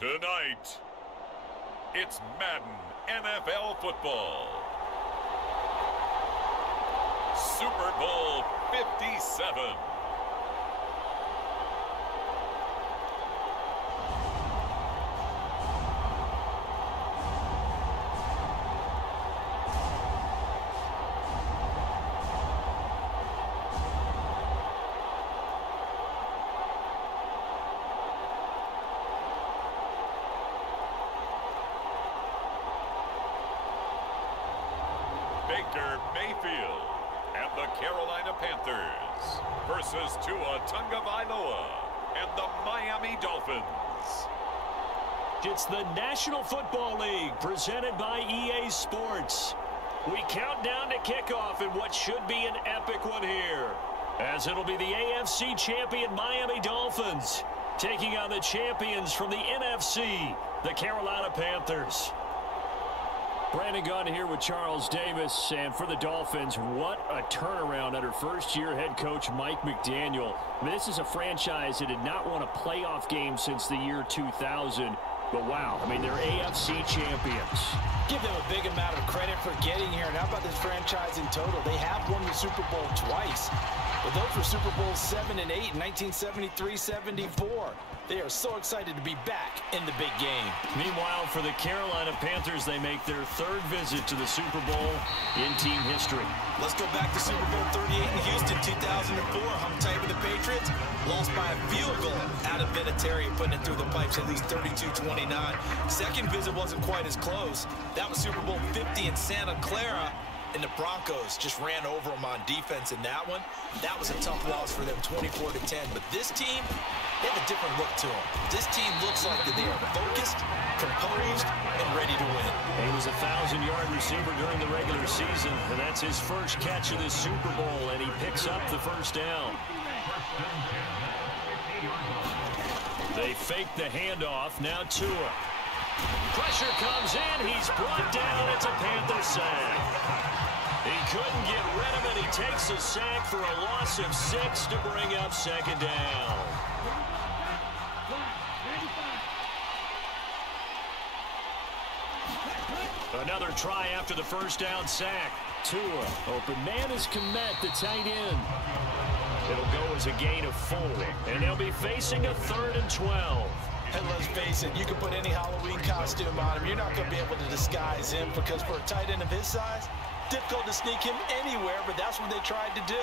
Tonight, it's Madden NFL football. Super Bowl 57. Baker Mayfield and the Carolina Panthers versus Tua Tagovailoa and the Miami Dolphins. It's the National Football League presented by EA Sports. We count down to kickoff in what should be an epic one here, as it'll be the AFC champion Miami Dolphins taking on the champions from the NFC, the Carolina Panthers. Brandon Gunn here with Charles Davis, and for the Dolphins, what a turnaround under first-year head coach Mike McDaniel. I mean, this is a franchise that did not win a playoff game since the year 2000, but wow, I mean, they're AFC champions. Give them a big amount of credit for getting here, and how about this franchise in total? They have won the Super Bowl twice, but those were Super Bowls 7 and 8 in 1973-74. They are so excited to be back in the big game. Meanwhile, for the Carolina Panthers, they make their third visit to the Super Bowl in team history. Let's go back to Super Bowl 38 in Houston, 2004. Hung tight with the Patriots. Lost by a field goal out of Vinatieri, putting it through the pipes, at least 32-29. Second visit wasn't quite as close. That was Super Bowl 50 in Santa Clara. And the Broncos just ran over them on defense in that one. That was a tough loss for them, 24-10. But this team, they have a different look to them. This team looks like that they are focused, composed, and ready to win. He was a 1,000-yard receiver during the regular season, and that's his first catch of this Super Bowl, and he picks up the first down. They fake the handoff. Now Tua. Pressure comes in. He's brought down. It's a Panther sack. He couldn't get rid of it. He takes a sack for a loss of 6 to bring up second down. Another try after the first down sack. Tua, open man is Komet, the tight end. It'll go as a gain of 4, and they'll be facing a 3rd and 12. And let's face it, you can put any Halloween costume on him. You're not going to be able to disguise him, because for a tight end of his size, difficult to sneak him anywhere, but that's what they tried to do.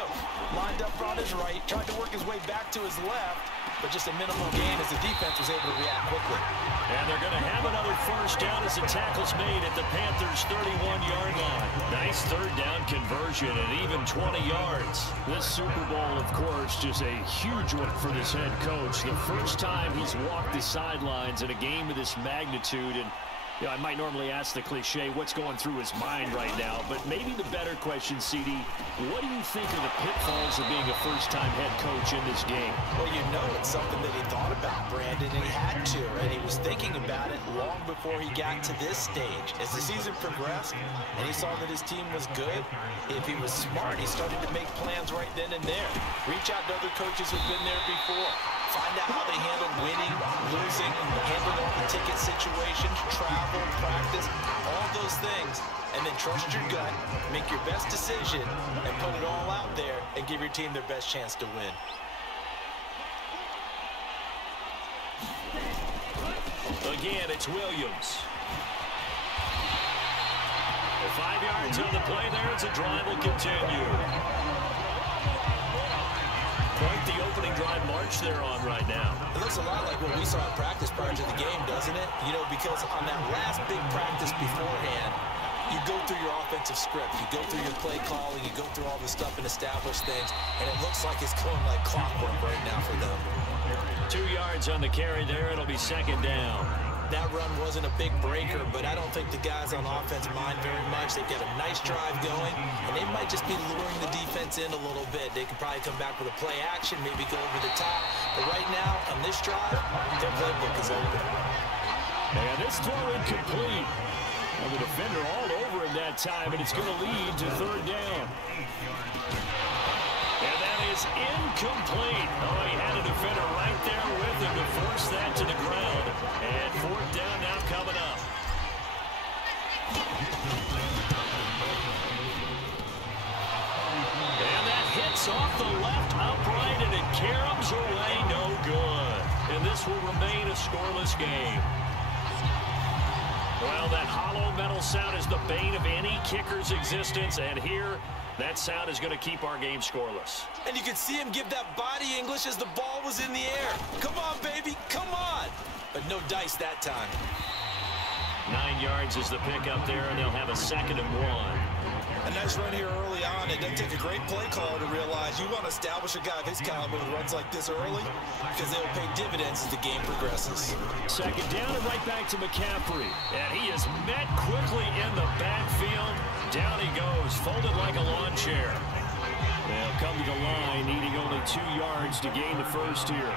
Lined up on his right, tried to work his way back to his left, but just a minimal gain as the defense was able to react quickly. And they're going to have another first down as the tackle's made at the Panthers' 31-yard line. Nice third down conversion at even 20 yards. This Super Bowl, of course, just a huge one for this head coach. The first time he's walked the sidelines in a game of this magnitude, and I might normally ask the cliche, what's going through his mind right now, but maybe the better question, CD, what do you think are the pitfalls of being a first-time head coach in this game? Well, you know it's something that he thought about, Brandon, and he had to, and he was thinking about it long before he got to this stage. As the season progressed, and he saw that his team was good, if he was smart, he started to make plans right then and there. Reach out to other coaches who've been there before. Find out how they handle winning, losing, handle all the ticket situations, travel, practice, all those things, and then trust your gut, make your best decision, and put it all out there and give your team their best chance to win. Again, it's Williams. 5 yards on the play there. It's a drive will continue. Quite the opening drive march they're on right now. It looks a lot like what we saw in practice prior to the game, doesn't it? You know, because on that last big practice beforehand, you go through your offensive script, you go through your play calling, you go through all the stuff and establish things, and it looks like it's going like clockwork right now for them. 2 yards on the carry there. It'll be second down. That run wasn't a big breaker, but I don't think the guys on offense mind very much. They've got a nice drive going, and they might just be luring the defense in a little bit. They can probably come back with a play action, maybe go over the top. But right now, on this drive, their playbook is open. And this throw incomplete. Well, the defender all over him that time, and it's going to lead to third down. And that is incomplete. Oh, he had a defender right there with him to force that to the ground. And caroms away, no good. And this will remain a scoreless game. Well, that hollow metal sound is the bane of any kicker's existence, and here, that sound is going to keep our game scoreless. And you could see him give that body English as the ball was in the air. Come on, baby, come on. But no dice that time. 9 yards is the pickup there, and they'll have a 2nd and 1. A nice run here early on. It doesn't take a great play caller to realize you want to establish a guy of his caliber who runs like this early because they will pay dividends as the game progresses. 2nd down and right back to McCaffrey. And he is met quickly in the backfield. Down he goes, folded like a lawn chair. They'll come to the line, needing only 2 yards to gain the first here.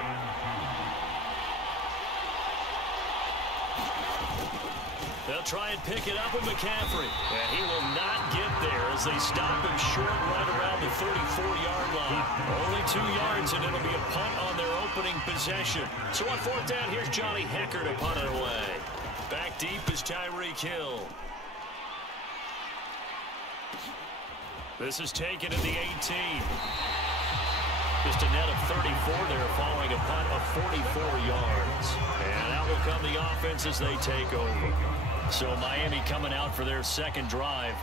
They'll try and pick it up with McCaffrey. And he will not get there as they stop him short right around the 34-yard line. Only 2 yards, and it'll be a punt on their opening possession. So on 4th down, here's Johnny Hecker to punt it away. Back deep is Tyreek Hill. This is taken at the 18. Just a net of 34 there following a punt of 44 yards. And out will come the offense as they take over. So Miami coming out for their 2nd drive.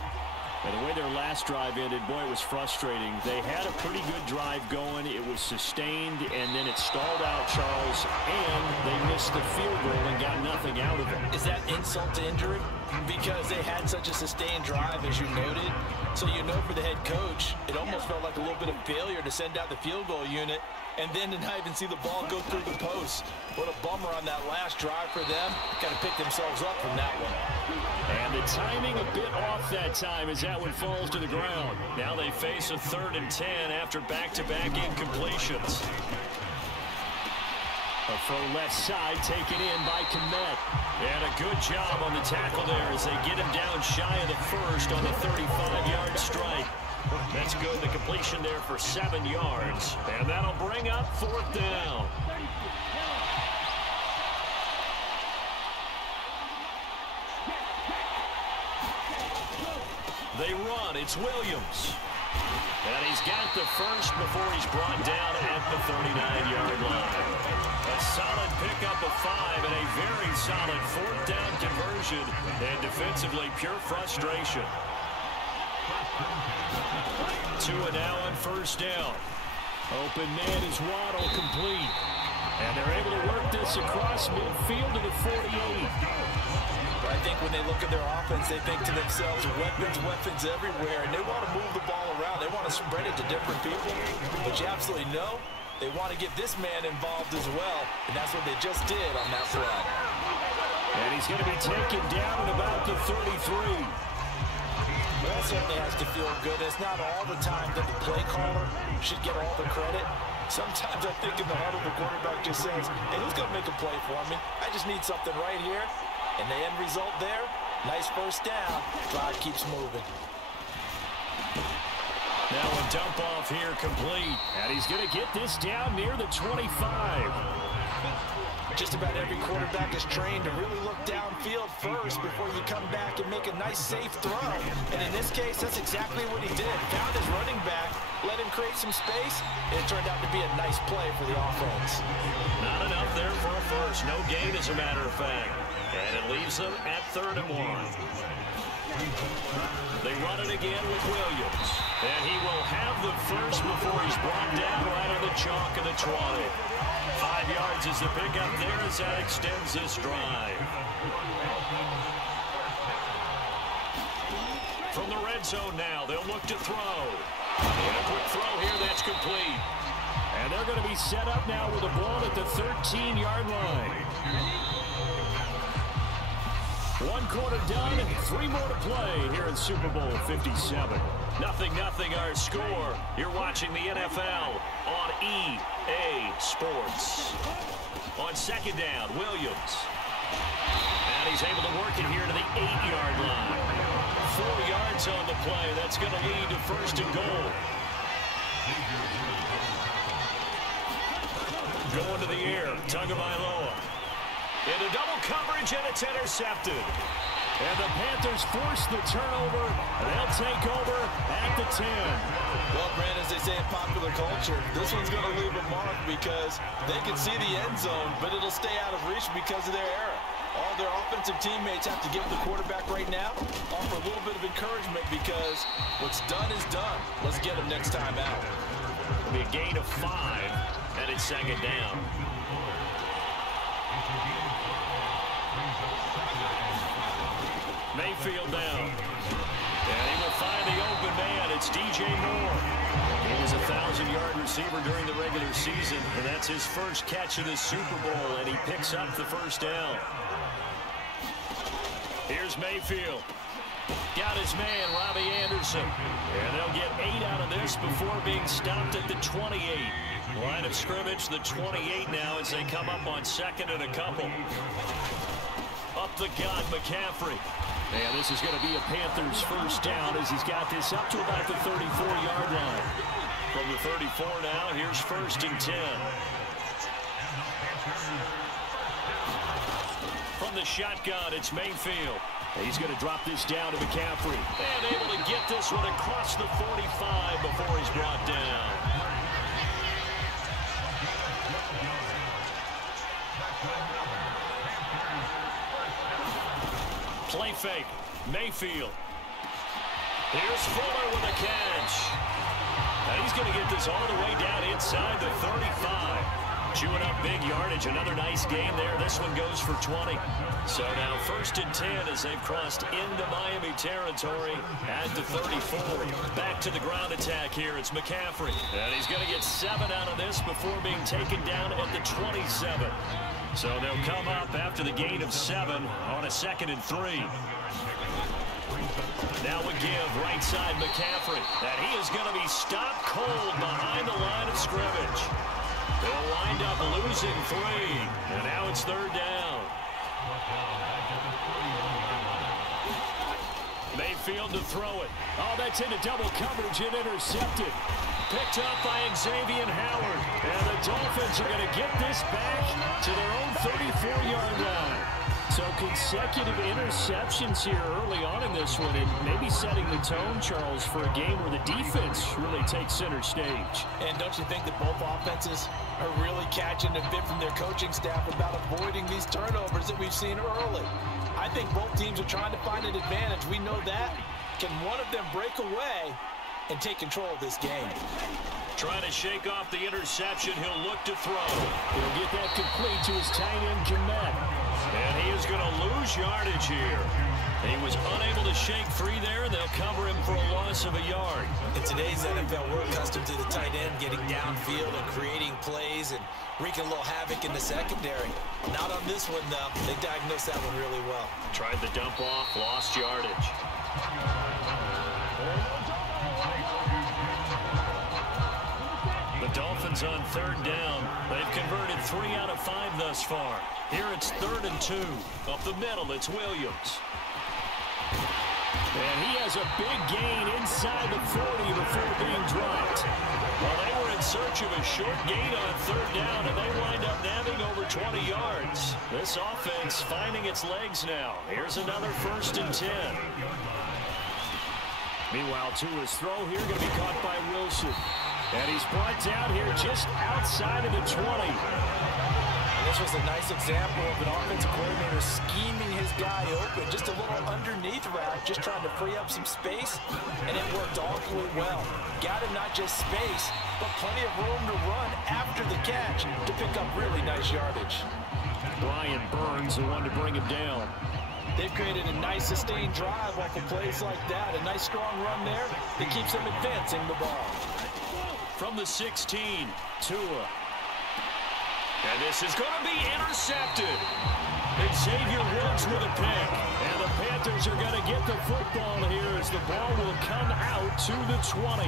And the way their last drive ended, boy, it was frustrating. They had a pretty good drive going. It was sustained, and then it stalled out, Charles, and they missed the field goal and got nothing out of it. Is that insult to injury? Because they had such a sustained drive, as you noted. So you know for the head coach, it almost felt like a little bit of failure to send out the field goal unit and then to not even see the ball go through the post. What a bummer on that last drive for them. Got to pick themselves up from that one. And the timing a bit off that time as that one falls to the ground. Now they face a 3rd and 10 after back-to-back incompletions. A throw left side taken in by Kmet. And a good job on the tackle there as they get him down shy of the first on the 35-yard strike. That's good. The completion there for 7 yards. And that'll bring up 4th down. They run. It's Williams. And he's got the first before he's brought down at the 39-yard line. A solid pickup of 5 and a very solid 4th down conversion. And defensively, pure frustration. 2 and now on 1st down. Open man is Waddle, complete. And they're able to work this across midfield to the 48. I think when they look at their offense, they think to themselves, weapons everywhere, and they want to move the ball around. They want to spread it to different people. But you absolutely know they want to get this man involved as well, and that's what they just did on that play. And he's going to be taken down at about the 33. Well, that certainly has to feel good. It's not all the time that the play caller should get all the credit. Sometimes I think in the heart of the quarterback just says, hey, who's going to make a play for me? I just need something right here. And the end result there, nice 1st down. Drive keeps moving. Now a dump off here complete. And he's going to get this down near the 25. Just about every quarterback is trained to really look downfield first before you come back and make a nice, safe throw. And in this case, that's exactly what he did. Found his running back, let him create some space, and it turned out to be a nice play for the offense. Not enough there for a first. No gain, as a matter of fact. And it leaves them at 3rd and 1. They run it again with Williams. And he will have the first before he's brought down right on the chalk of the 20. 5 yards is the pickup there as that extends this drive. From the red zone now, they'll look to throw. And a quick throw here that's complete. And they're going to be set up now with the ball at the 13-yard line. 1 quarter done, 3 more to play here in Super Bowl 57. 0-0 our score. You're watching the NFL on EA Sports. On 2nd down, Williams. And he's able to work it here to the 8-yard line. 4 yards on the play. That's going to lead to 1st and goal. Going to the air, Tagovailoa. Into double coverage, and it's intercepted. And the Panthers force the turnover. They'll take over at the 10. Well, Brandon, as they say in popular culture, this one's going to leave a mark because they can see the end zone, but it'll stay out of reach because of their error. All their offensive teammates have to give the quarterback right now, offer a little bit of encouragement because what's done is done. Let's get them next time out. It'll be a gain of 5, and it's second down. Mayfield down. And he will find the open man. It's DJ Moore. He was a 1,000-yard receiver during the regular season, and that's his first catch of the Super Bowl, and he picks up the first down. Here's Mayfield. Got his man, Robbie Anderson. And they'll get 8 out of this before being stopped at the 28. Line of scrimmage, the 28 now as they come up on second and a couple. Up the gun, McCaffrey. And this is going to be a Panthers first down as he's got this up to about the 34-yard line. From the 34 now, here's first and 10. From the shotgun, it's Mayfield. He's going to drop this down to McCaffrey. And able to get this one across the 45 before he's brought down. Play fake. Mayfield. Here's Fuller with a catch. And he's going to get this all the way down inside the 35. Chewing up big yardage. Another nice gain there. This one goes for 20. So now first and 10 as they've crossed into Miami territory at the 34. Back to the ground attack here. It's McCaffrey. And he's going to get 7 out of this before being taken down at the 27. So they'll come up after the gain of 7 on a 2nd and 3. Now we give right side McCaffrey. And he is going to be stopped cold behind the line of scrimmage. They'll wind up losing 3. And now it's third down. Mayfield to throw it. Oh, that's into double coverage and intercepted. Picked up by Xavier Howard. And the Dolphins are going to get this back to their own 34-yard line. So consecutive interceptions here early on in this one, and maybe setting the tone, Charles, for a game where the defense really takes center stage. And don't you think that both offenses are really catching a bit from their coaching staff about avoiding these turnovers that we've seen early? I think both teams are trying to find an advantage. We know that. Can one of them break away and take control of this game? Trying to shake off the interception. He'll look to throw. He'll get that complete to his tight end, Komet. And he is going to lose yardage here. He was unable to shake free there. They'll cover him for a loss of a yard. In today's NFL, we're accustomed to the tight end getting downfield and creating plays and wreaking a little havoc in the secondary. Not on this one, though. They diagnosed that one really well. Tried the dump off, lost yardage. The Dolphins on third down. They've converted 3 out of 5 thus far. Here it's 3rd and 2. Up the middle, it's Williams. And he has a big gain inside the 40 before being dropped. Well, they were in search of a short gain on third down, and they wind up nabbing over 20 yards. This offense finding its legs now. Here's another 1st and 10. Meanwhile, Tua's throw here going to be caught by Wilson. And he's brought down here just outside of the 20. And this was a nice example of an offensive coordinator scheming his guy open. Just a little underneath route, just trying to free up some space. And it worked awfully well. Got him not just space, but plenty of room to run after the catch to pick up really nice yardage. Brian Burns, the one to bring him down. They've created a nice sustained drive off of plays like that. A nice strong run there that keeps them advancing the ball. From the 16, Tua. And this is going to be intercepted. Xavier Woods with a pick. And the Panthers are going to get the football here as the ball will come out to the 20.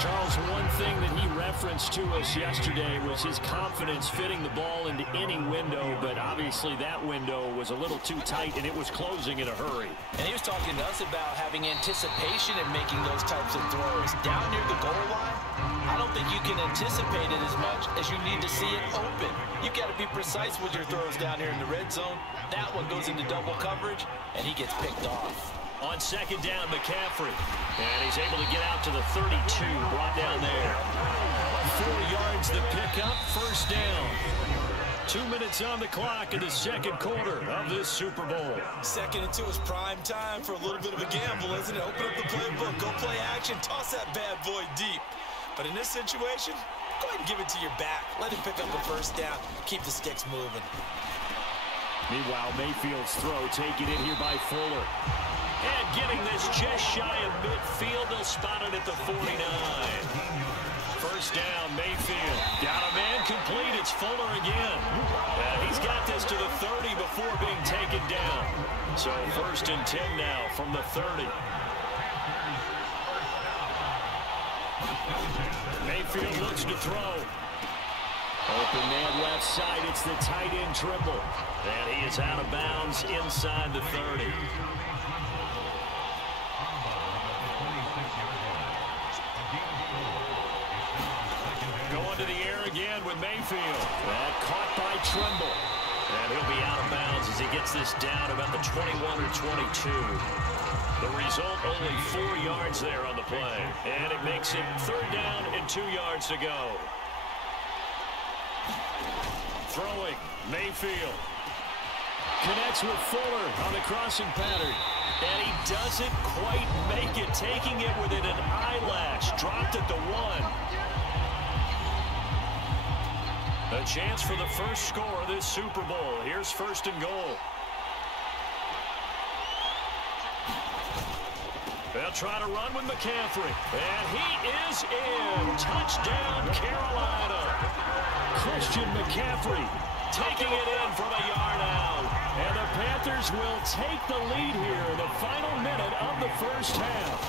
Charles, one thing that he referenced to us yesterday was his confidence fitting the ball into any window, but obviously that window was a little too tight, and it was closing in a hurry. And he was talking to us about having anticipation in making those types of throws. Down near the goal line, I don't think you can anticipate it as much as you need to see it open. You've got to be precise with your throws down here in the red zone. That one goes into double coverage, and he gets picked off. On second down, McCaffrey. And he's able to get out to the 32, brought down there. 4 yards the pickup, first down. 2 minutes on the clock in the second quarter of this Super Bowl. 2nd and 2 is prime time for a little bit of a gamble, isn't it? Open up the playbook, go play action, toss that bad boy deep. But in this situation, go ahead and give it to your back. Let him pick up a first down, keep the sticks moving. Meanwhile, Mayfield's throw taken in here by Fuller. And getting this just shy of midfield, they'll spot it at the 49. First down, Mayfield. Got a man complete. It's Fuller again. He's got this to the 30 before being taken down. So 1st and 10 now from the 30. Mayfield looks to throw. Open man left side. It's the tight end Trimble. And he is out of bounds inside the 30. Going to the air again with Mayfield. Caught by Trimble. And he'll be out of bounds as he gets this down about the 21 or 22. The result, only 4 yards there on the play. And it makes it 3rd down and 2 yards to go. Throwing, Mayfield. Connects with Fuller on the crossing pattern. And he doesn't quite make it, taking it within an eyelash. Dropped at the 1. A chance for the first score of this Super Bowl. Here's 1st and goal. They'll try to run with McCaffrey. And he is in. Touchdown, Carolina. Christian McCaffrey taking it in from a yard out. And the Panthers will take the lead here in the final minute of the first half.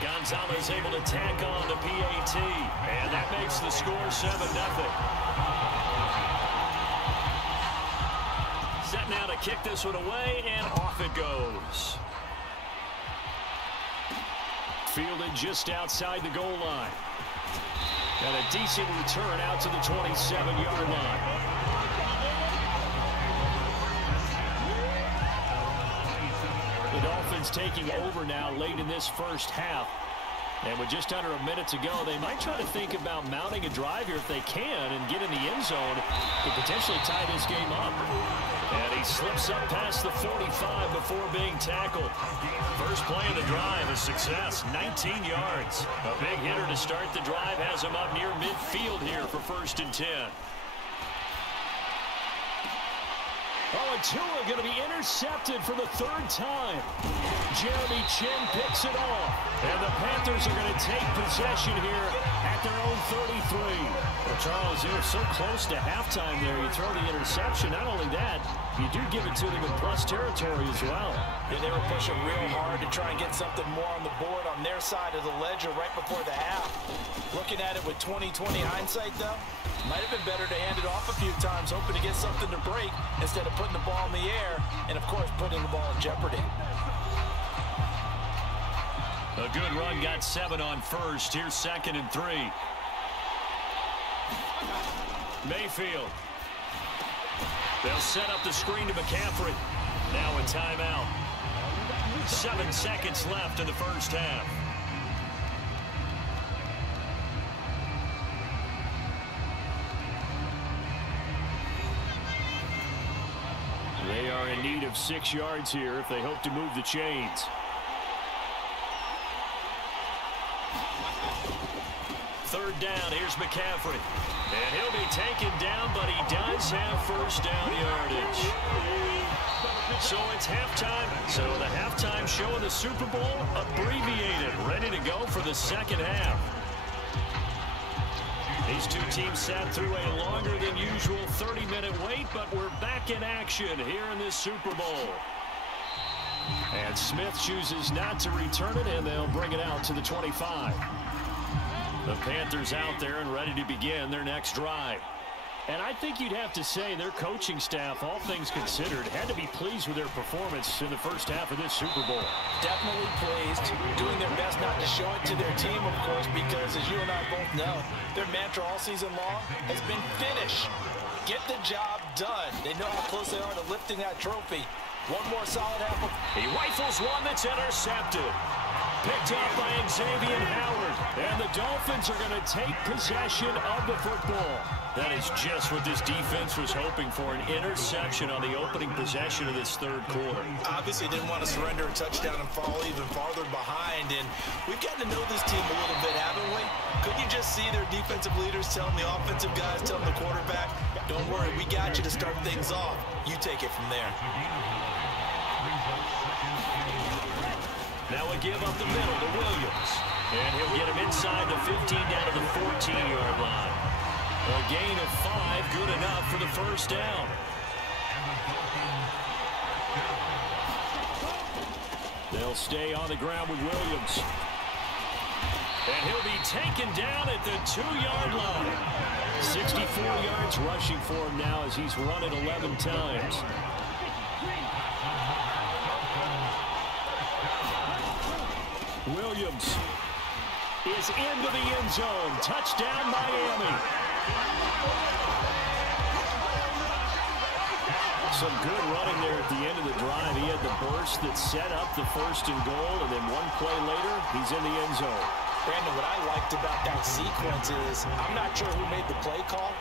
Gonzalez able to tack on to PAT, and that makes the score 7-0. Set now to kick this one away, and off it goes. Fielded just outside the goal line. And a decent return out to the 27-yard line. The Dolphins taking over now late in this first half. And with just under a minute to go, they might try to think about mounting a drive here if they can and get in the end zone to potentially tie this game up. And he slips up past the 45 before being tackled. First play of the drive, a success, 19 yards. A big hitter to start the drive has him up near midfield here for 1st and 10. Oh, and Tua going to be intercepted for the 3rd time. Jeremy Chin picks it off. And the Panthers are going to take possession here at their own 33. Well, Charles, they were so close to halftime there. You throw the interception. Not only that, you do give it to them in plus territory as well. Yeah, they were pushing real hard to try and get something more on the board on their side of the ledger right before the half. Looking at it with 20/20 hindsight, though, might have been better to hand it off a few times, hoping to get something to break instead of putting the ball in the air and, of course, putting the ball in jeopardy. A good run, got 7 on first. Here's 2nd and 3. Mayfield. They'll set up the screen to McCaffrey. Now a timeout. 7 seconds left in the first half. They are in need of 6 yards here if they hope to move the chains. Third down, here's McCaffrey. And he'll be taken down, but he does have first down yardage. So it's halftime. So the halftime show of the Super Bowl abbreviated, ready to go for the second half. These two teams sat through a longer than usual 30-minute wait, but we're back in action here in this Super Bowl. And Smith chooses not to return it, and they'll bring it out to the 25. The Panthers out there and ready to begin their next drive. And I think you'd have to say their coaching staff, all things considered, had to be pleased with their performance in the first half of this Super Bowl. Definitely pleased, doing their best not to show it to their team, of course, because as you and I both know, their mantra all season long has been finish. Get the job done. They know how close they are to lifting that trophy. One more solid half. He rifles one that's intercepted. Picked up by Xavier Howard. And the Dolphins are going to take possession of the football. That is just what this defense was hoping for, an interception on the opening possession of this third quarter. Obviously didn't want to surrender a touchdown and fall even farther behind. And we've gotten to know this team a little bit, haven't we? Couldn't you just see their defensive leaders telling the offensive guys, telling the quarterback, don't worry, we got you to start things off. You take it from there. Now a give up the middle to Williams. And he'll get him inside the 15 down to the 14-yard line. A gain of 5, good enough for the first down. They'll stay on the ground with Williams. And he'll be taken down at the 2-yard line. 64 yards rushing for him now as he's run it 11 times. Williams is into the end zone. Touchdown, Miami. Some good running there at the end of the drive. He had the burst that set up the 1st and goal, and then one play later, he's in the end zone. Brandon, what I liked about that sequence is, I'm not sure who made the play call,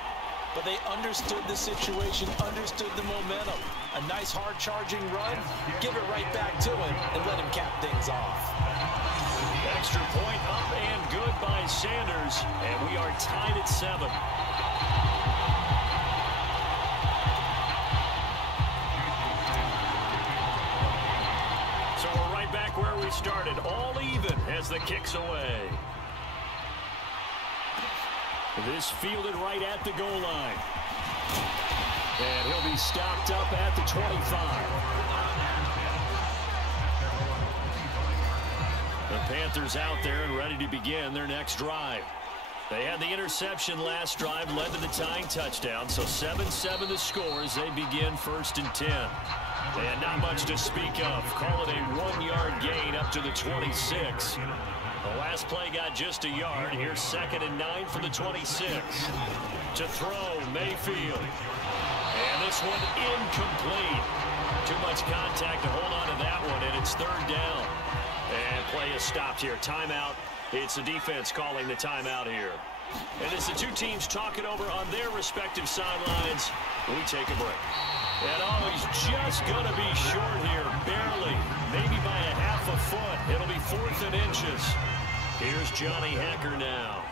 but they understood the situation, understood the momentum. A nice hard-charging run, give it right back to him, and let him cap things off. Extra point up and good by Sanders, and we are tied at 7. So we're right back where we started, all even as the kick's away. This fielded right at the goal line. And he'll be stopped up at the 25. The Panthers out there and ready to begin their next drive. They had the interception last drive, led to the tying touchdown, so 7-7 the score as they begin 1st and 10. And not much to speak of. Call it a 1-yard gain up to the 26. The last play got just a yard. Here's 2nd and 9 for the 26. To throw, Mayfield. And this one incomplete. Too much contact to hold on to that one, and it's 3rd down. And play is stopped here. Timeout. It's the defense calling the timeout here. And as the two teams talk it over on their respective sidelines, we take a break. And he's just going to be short here, barely, maybe by a half a foot. It'll be 4th and inches. Here's Johnny Hecker now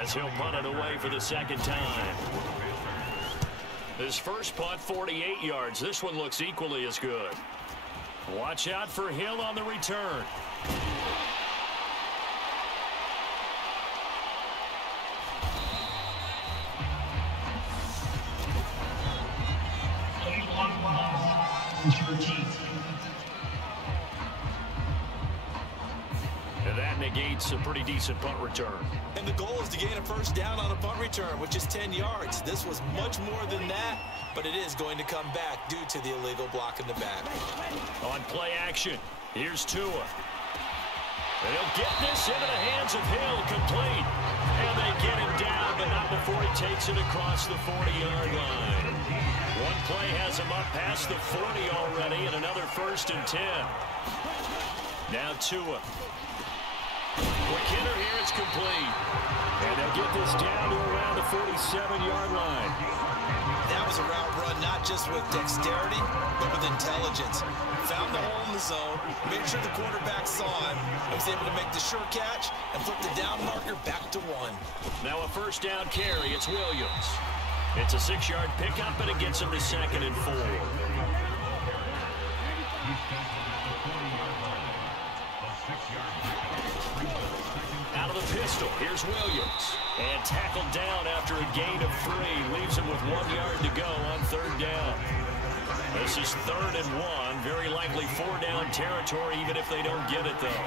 as he'll punt it away for the 2nd time. His first punt, 48 yards. This one looks equally as good. Watch out for Hill on the return. And that negates a pretty decent punt return. And the goal is to gain a 1st down on a punt return, which is 10 yards. This was much more than that, but it is going to come back due to the illegal block in the back. On play action, here's Tua. And he'll get this into the hands of Hill, complete. And they get him down, but not before he takes it across the 40-yard line. One play has him up past the 40 already, and another 1st and 10. Now Tua. Quick hitter here, it's complete. And they'll get this down to around the 47-yard line. That was a route run, not just with dexterity, but with intelligence. Found the hole in the zone, made sure the quarterback saw him, and was able to make the sure catch and flip the down marker back to 1. Now a 1st down carry, it's Williams. It's a 6-yard pickup, and it gets him to 2nd and 4. Out of the pistol, here's Williams. And tackled down after a gain of 3. Leaves him with 1 yard to go on 3rd down. This is 3rd and 1. Very likely 4-down territory, even if they don't get it, though.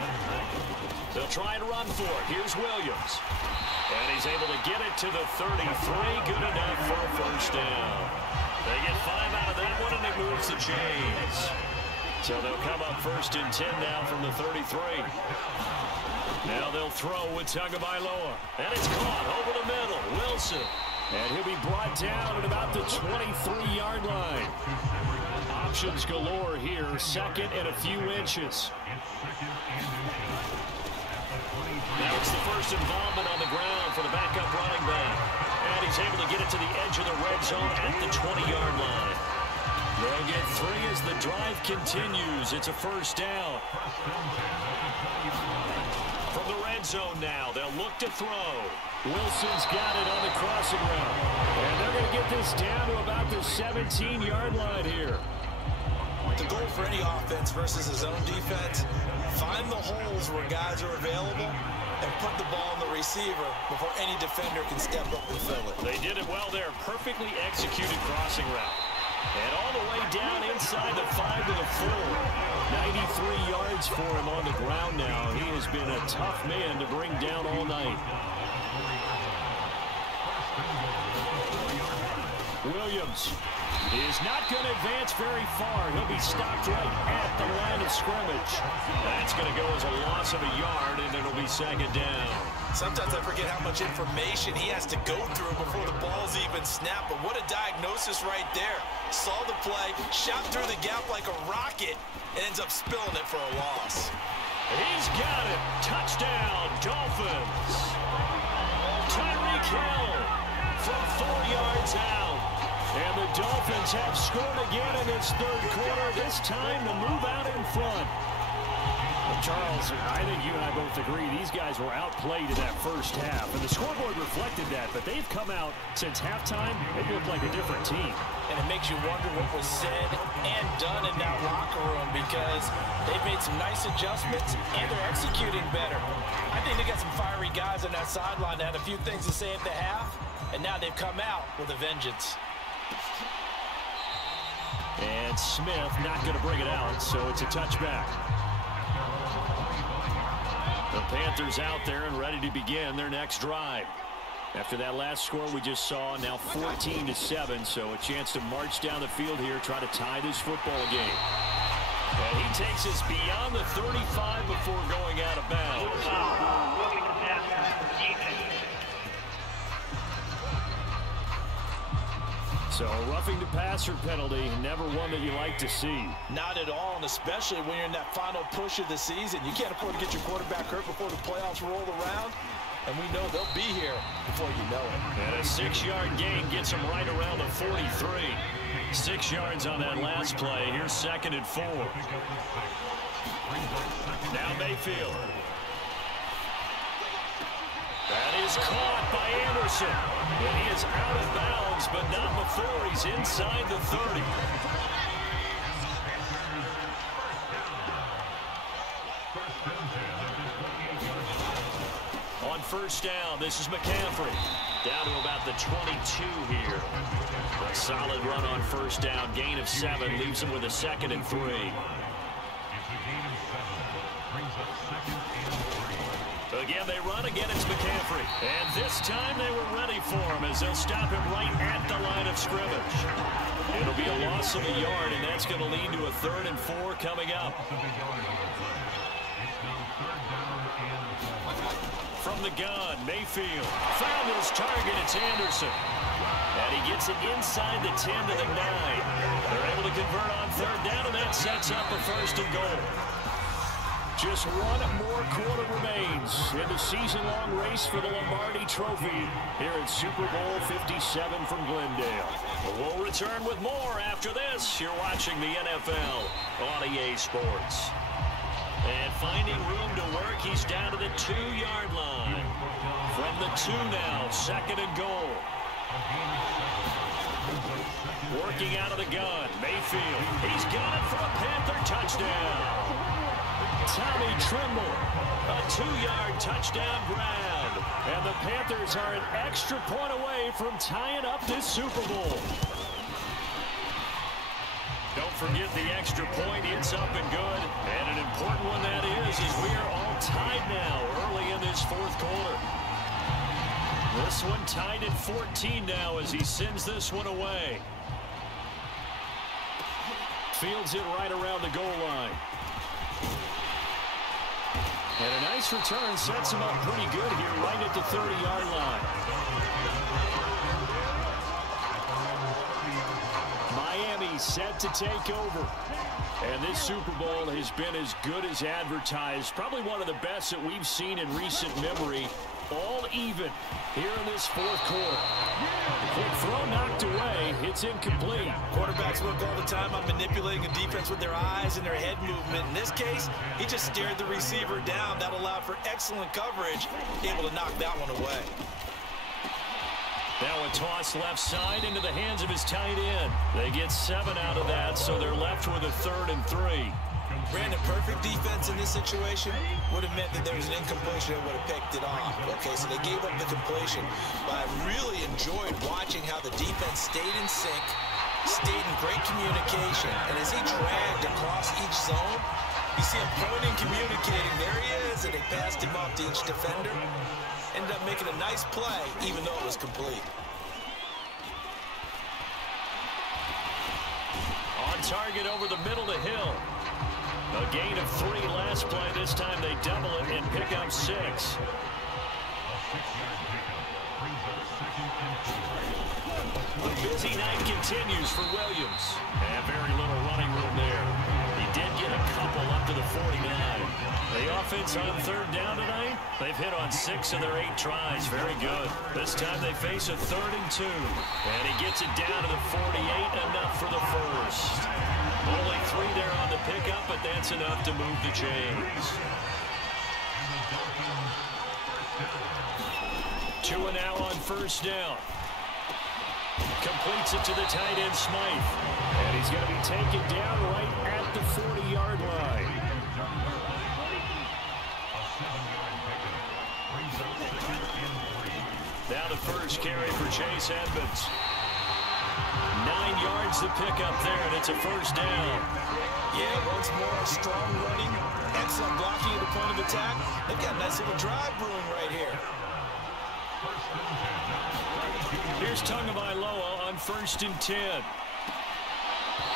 They'll try and run for it. Here's Williams. And he's able to get it to the 33. Good enough for a 1st down. They get 5 out of that one, and it moves the chains. So they'll come up 1st and 10 now from the 33. Now they'll throw with Tagovailoa. And it's caught over the middle. Wilson. And he'll be brought down at about the 23-yard line. Options galore here. 2nd and a few inches. Now it's the first involvement on the ground for the backup running back. And he's able to get it to the edge of the red zone at the 20-yard line. They'll get 3 as the drive continues. It's a 1st down. From the red zone now, they'll look to throw. Wilson's got it on the crossing route. And they're going to get this down to about the 17-yard line here. The goal for any offense versus his own defense, find the holes where guys are available and put the ball in the receiver before any defender can step up and fill it. They did it well there. Perfectly executed crossing route. And all the way down inside the 5 to the 4. 93 yards for him on the ground now. He has been a tough man to bring down all night. Williams is not going to advance very far. He'll be stopped right at the line of scrimmage. That's going to go as a loss of a yard, and it'll be 2nd down. Sometimes I forget how much information he has to go through before the ball's even snapped. But what a diagnosis right there. Saw the play, shot through the gap like a rocket, and ends up spilling it for a loss. He's got it. Touchdown, Dolphins. Tyreek Hill from 4 yards out. And the Dolphins have scored again in this 3rd quarter. This time to move out in front. Well, Charles, I think you and I both agree these guys were outplayed in that 1st half. And the scoreboard reflected that, but they've come out since halftime. They look like a different team. And it makes you wonder what was said and done in that locker room, because they've made some nice adjustments and they're executing better. I think they got some fiery guys on that sideline that had a few things to say at the half, and now they've come out with a vengeance. And Smith not going to bring it out, so it's a touchback. The Panthers out there and ready to begin their next drive. After that last score we just saw, now 14-7, so a chance to march down the field here, try to tie this football game. And he takes us beyond the 35 before going out of bounds. So a roughing the passer penalty, never one that you like to see. Not at all, and especially when you're in that final push of the season. You can't afford to get your quarterback hurt before the playoffs roll around, and we know they'll be here before you know it. And a 6-yard gain gets him right around the 43. 6 yards on that last play. Here's 2nd and 4. Now Mayfield. That is caught by Anderson. And he is out of bounds, but not before he's inside the 30. On 1st down, this is McCaffrey. Down to about the 22 here. A solid run on 1st down. Gain of 7 leaves him with a 2nd and 3. Again, they run. Again, it's McCaffrey. And this time they were ready for him as they'll stop him right at the line of scrimmage. It'll be a loss of a yard, and that's going to lead to a 3rd and 4 coming up. From the gun, Mayfield found his target. It's Anderson. And he gets it inside the 10 to the 9. They're able to convert on 3rd down, and that sets up a 1st and goal. Just one more quarter remains in the season-long race for the Lombardi Trophy here at Super Bowl 57 from Glendale. We'll return with more after this. You're watching the NFL on EA Sports. And finding room to work, he's down to the 2-yard line. From the 2 now, 2nd and goal. Working out of the gun, Mayfield. He's got it for a Panther touchdown. Tommy Trimble, a 2-yard touchdown grab. And the Panthers are an extra point away from tying up this Super Bowl. No forget the extra point. It's up and good. And an important one that is, as we are all tied now early in this fourth quarter. This one tied at 14 now as he sends this one away. Fields it right around the goal line. And a nice return sets him up pretty good here right at the 30-yard line. Miami set to take over. And this Super Bowl has been as good as advertised. Probably one of the best that we've seen in recent memory. All even here in this fourth quarter. Quick throw knocked away. It's incomplete. Quarterbacks work all the time on manipulating a defense with their eyes and their head movement. In this case, he just stared the receiver down. That allowed for excellent coverage, able to knock that one away. Now a toss left side into the hands of his tight end. They get 7 out of that, so they're left with a 3rd and 3. Brandon, perfect defense in this situation would have meant that there was an incompletion that would have picked it off. Okay, so they gave up the completion. But I really enjoyed watching how the defense stayed in sync, stayed in great communication. And as he dragged across each zone, you see him pointing, communicating. There he is, and they passed him off to each defender. Ended up making a nice play, even though it was complete. On target over the middle to Hill. A gain of 3 last play. This time they double it and pick up 6. The busy night continues for Williams. And very little running room there. He did get a couple up to the 49. The offense on 3rd down tonight, they've hit on 6 of their 8 tries. Very good. This time they face a 3rd and 2. And he gets it down to the 48, enough for the first. Only 3 there on the pickup, but that's enough to move the chains. 2 now on 1st down. Completes it to the tight end, Smythe. And he's going to be taken down right at the 40-yard line. Now the first carry for Chase Edmonds. 9 yards to pick up there, and it's a 1st down. Yeah, once more, strong running, excellent blocking at the point of attack. They've got a nice little drive brewing right here. Here's Tagovailoa on 1st and 10.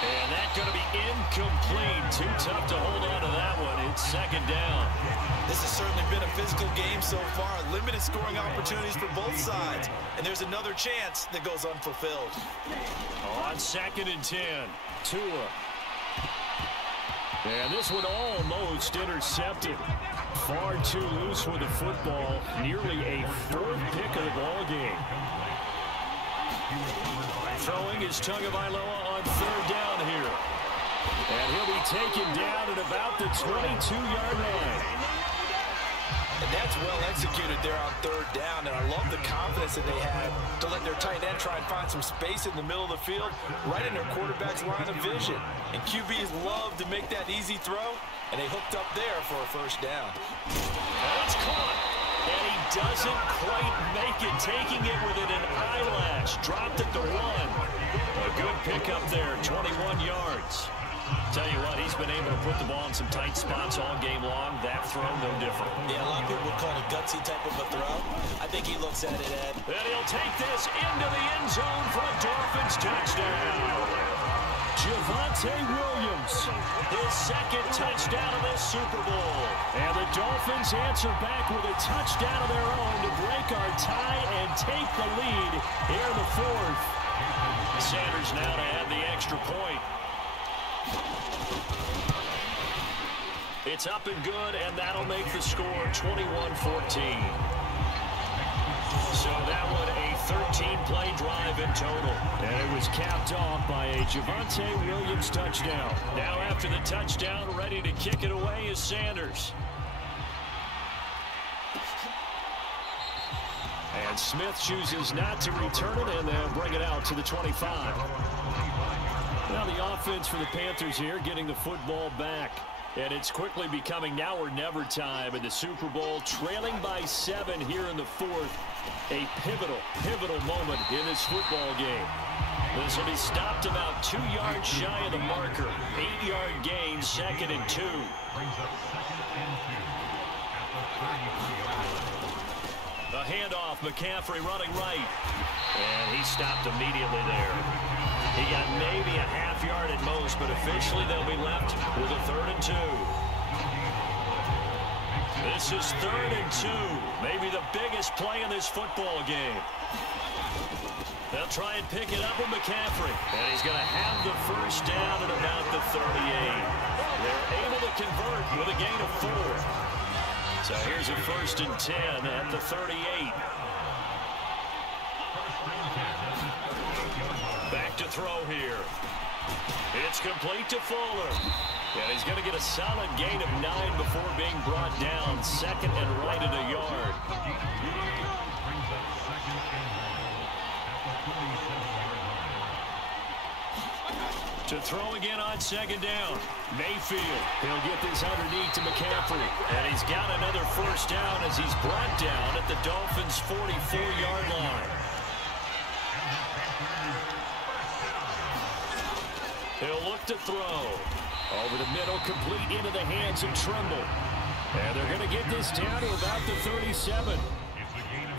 And that's going to be incomplete. Too tough to hold on to that one. It's 2nd down. This has certainly been a physical game so far. Limited scoring opportunities for both sides. And there's another chance that goes unfulfilled. On 2nd and 10, Tua. And this one almost intercepted. Far too loose with the football. Nearly a 4th pick of the ball game. Throwing is Tagovailoa on 3rd down here. And he'll be taken down at about the 22-yard line. And that's well executed there on 3rd down. And I love the confidence that they had to let their tight end try and find some space in the middle of the field, right in their quarterback's line of vision. And QBs love to make that easy throw, and they hooked up there for a 1st down. And it's caught. And he doesn't quite make it, taking it within an eyelash. Dropped at the 1. A good pickup there, 21 yards. Tell you what, he's been able to put the ball in some tight spots all game long. That throw, no different. Yeah, a lot of people would call it a gutsy type of a throw. I think he looks at it, Ed. And he'll take this into the end zone for a Dolphins touchdown. Javonte Williams, his 2nd touchdown of this Super Bowl. And the Dolphins answer back with a touchdown of their own to break our tie and take the lead here in the 4th. Sanders now to add the extra point. It's up and good, and that'll make the score 21-14. So that one a 13-play drive in total. And it was capped off by a Javonte Williams touchdown. Now after the touchdown, ready to kick it away is Sanders. And Smith chooses not to return it, and they'll bring it out to the 25. Now the offense for the Panthers here getting the football back. And it's quickly becoming now or never time in the Super Bowl, trailing by 7 here in the 4th. A pivotal moment in this football game. This will be stopped about 2 yards shy of the marker. 8-yard gain, 2nd and 2. The handoff, McCaffrey running right. And he stopped immediately there. He got maybe a half yard at most, but officially they'll be left with a 3rd and 2. This is 3rd and 2. Maybe the biggest play in this football game. They'll try and pick it up with McCaffrey. And he's going to have the first down at about the 38. They're able to convert with a gain of 4. So here's a 1st and 10 at the 38. Back to throw here. It's complete to Fuller. And he's going to get a solid gain of 9 before being brought down. 2nd and right at a yard. To throw again on 2nd down. Mayfield. He'll get this underneath to McCaffrey. And he's got another first down as he's brought down at the Dolphins' 44-yard line. He'll look to throw. Over the middle, complete into the hands of Trimble. And they're going to get this down to about the 37.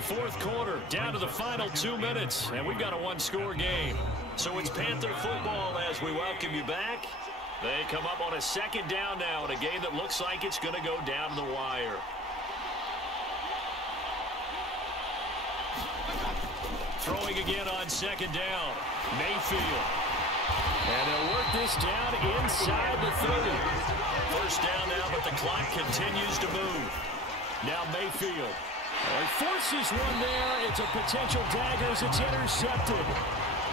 4th quarter, down to the final 2 minutes. And we've got a 1-score game. So it's Panther football as we welcome you back. They come up on a 2nd down now in a game that looks like it's going to go down to the wire. Throwing again on 2nd down. Mayfield. And they'll work this down inside the 30. First down now, but the clock continues to move. Now Mayfield. He forces one there. It's a potential dagger as it's intercepted.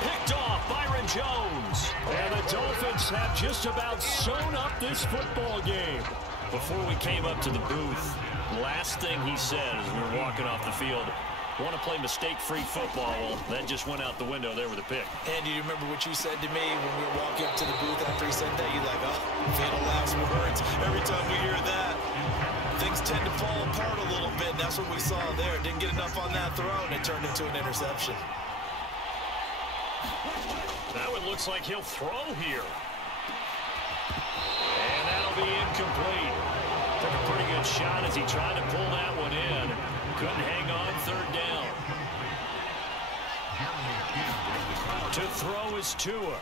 Picked off Byron Jones. And the Dolphins have just about sewn up this football game. Before we came up to the booth, last thing he said as we were walking off the field, want to play mistake-free football. Well, that just went out the window there with a pick. And do you remember what you said to me when we were walking up to the booth after he said that? You're like, oh, fatal last words. Every time we hear that, things tend to fall apart a little bit, and that's what we saw there. Didn't get enough on that throw, and it turned into an interception. Now it looks like he'll throw here. And that'll be incomplete. Took a pretty good shot as he tried to pull that one in. Couldn't hang on, 3rd down. To throw is Tua.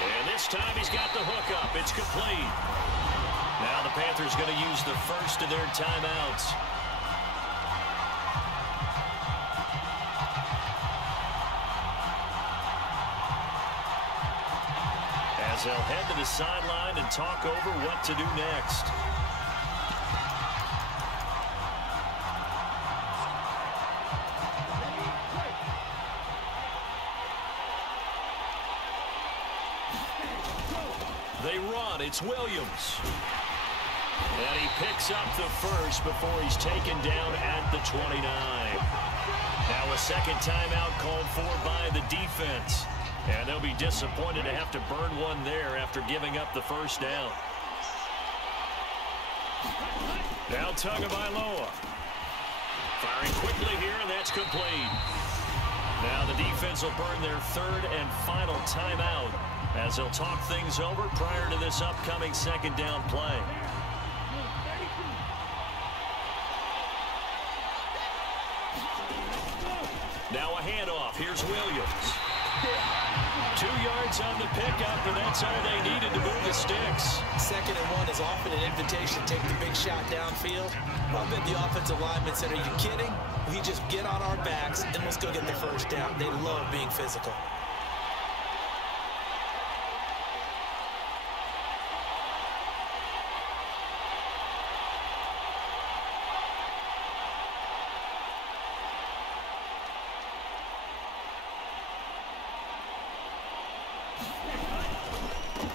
And this time he's got the hook up. It's complete. Now the Panthers going to use the first of their timeouts. As they'll head to the sideline and talk over what to do next. They run. It's Williams. And he picks up the first before he's taken down at the 29. Now a 2nd timeout called for by the defense. And they'll be disappointed to have to burn one there after giving up the first down. Now Tagovailoa. Firing quickly here, and that's complete. Now the defense will burn their 3rd and final timeout as they'll talk things over prior to this upcoming 2nd down play. Now a handoff. Here's Williams. 2 yards on the pickup, and that's all they needed to move the sticks. 2nd and 1 is often an invitation to take the big shot downfield. I bet the offensive lineman said, are you kidding? We just get on our backs, and let's go get the first down. They love being physical.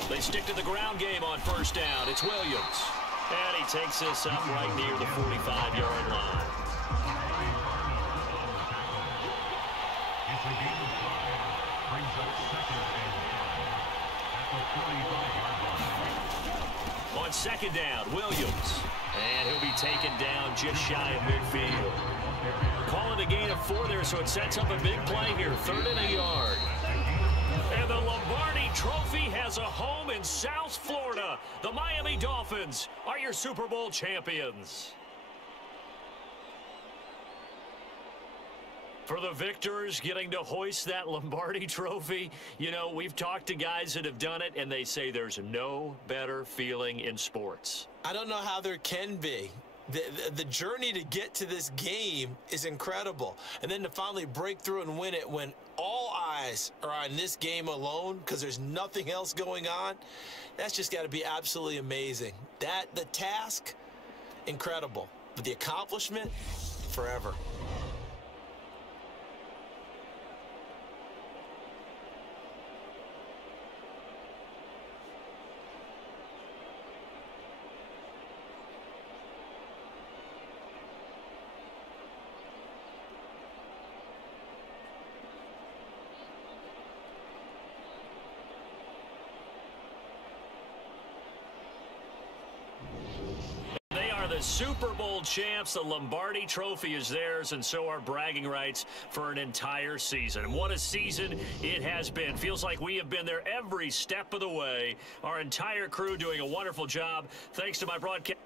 They stick to the ground game on first down. It's Williams. And he takes this up right near the 45-yard line. On second down, Williams. And he'll be taken down just shy of midfield. Calling a gain of 4 there, so it sets up a big play here. 3rd and a yard. And the Lombardi Trophy has a home in South Florida. The Miami Dolphins are your Super Bowl champions. For the victors getting to hoist that Lombardi Trophy, you know, we've talked to guys that have done it, and they say there's no better feeling in sports. I don't know how there can be. The journey to get to this game is incredible. And then to finally break through and win it when all eyes are on this game alone because there's nothing else going on, that's just got to be absolutely amazing. The task, incredible. But the accomplishment, forever. The Super Bowl champs, the Lombardi Trophy is theirs, and so are bragging rights for an entire season. And what a season it has been. Feels like we have been there every step of the way. Our entire crew doing a wonderful job. Thanks to my broadcast.